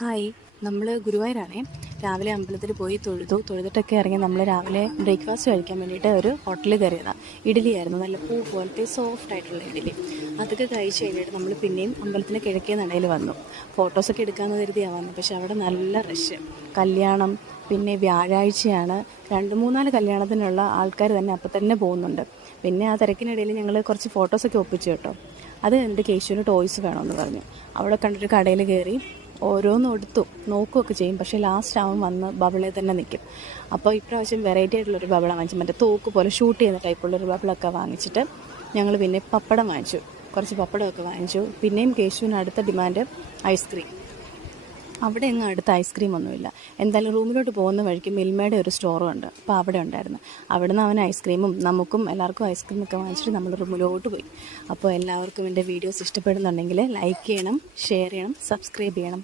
Hi, നമ്മൾ ഗുരുവായൂരാണേ. രാവിലെ അമ്പലത്തിൽ പോയി തൊഴുതിട്ടൊക്കെ ഇറങ്ങി നമ്മൾ രാവിലെ ബ്രേക്ക്ഫാസ്റ്റ് കഴിക്കാൻ വേണ്ടിയിട്ട് ഒരു ഹോട്ടലിൽ കയറിയതാണ്. ഇഡ്ഡലി ആയിരുന്നു, നല്ല പൂ പോലത്തെ സോഫ്റ്റ് ആയിട്ടുള്ള ഇഡ്ഡലി. അതൊക്കെ കഴിച്ച് കഴിഞ്ഞിട്ട് നമ്മൾ പിന്നെയും അമ്പലത്തിൻ്റെ കിഴക്കേ നടയിൽ വന്നു. ഫോട്ടോസൊക്കെ എടുക്കാമെന്ന് കരുതിയാണ് വന്നു. പക്ഷെ അവിടെ നല്ല റഷ്, കല്യാണം, പിന്നെ വ്യാഴാഴ്ചയാണ്. 2-3 കല്യാണത്തിനുള്ള ആൾക്കാർ തന്നെ അപ്പം തന്നെ പോകുന്നുണ്ട്. പിന്നെ ആ തിരക്കിനിടയിൽ ഞങ്ങൾ കുറച്ച് ഫോട്ടോസൊക്കെ ഒപ്പിച്ചു കേട്ടോ. അത് എൻ്റെ കേശുവിന് ടോയ്സ് വേണമെന്ന് പറഞ്ഞു. അവിടെ കണ്ടൊരു കടയിൽ കയറി ഓരോന്നും എടുത്തു നോക്കുകയൊക്കെ ചെയ്യും. പക്ഷേ ലാസ്റ്റ് അവൻ വന്ന് ബബിളിൽ തന്നെ നിൽക്കും. അപ്പോൾ ഇപ്രാവശ്യം വെറൈറ്റി ആയിട്ടുള്ളൊരു ബബിളാണ് വാങ്ങിച്ചു. മറ്റേ തോക്ക് പോലെ ഷൂട്ട് ചെയ്യുന്ന ടൈപ്പുള്ളൊരു ബബിളൊക്കെ വാങ്ങിച്ചിട്ട് ഞങ്ങൾ പിന്നെ പപ്പടം വാങ്ങിച്ചു. കുറച്ച് പപ്പടമൊക്കെ വാങ്ങിച്ചു. പിന്നെയും കേശുവിന് അടുത്ത ഡിമാൻഡ് ഐസ്ക്രീം. അവിടെ എങ്ങും അടുത്ത് ഐസ്ക്രീം ഒന്നുമില്ല. എന്തായാലും റൂമിലോട്ട് പോകുന്ന വഴിക്ക് മിൽമയുടെ ഒരു സ്റ്റോറും ഉണ്ട്. അപ്പോൾ അവിടെ ഉണ്ടായിരുന്നു. അവിടെ നിന്ന് അവൻ ഐസ്ക്രീമും നമുക്കും എല്ലാവർക്കും ഐസ്ക്രീമൊക്കെ വാങ്ങിച്ചിട്ട് നമ്മൾ റൂമിലോട്ട് പോയി. അപ്പോൾ എല്ലാവർക്കും എൻ്റെ വീഡിയോസ് ഇഷ്ടപ്പെടുന്നുണ്ടെങ്കിൽ ലൈക്ക് ചെയ്യണം, ഷെയർ ചെയ്യണം, സബ്സ്ക്രൈബ് ചെയ്യണം.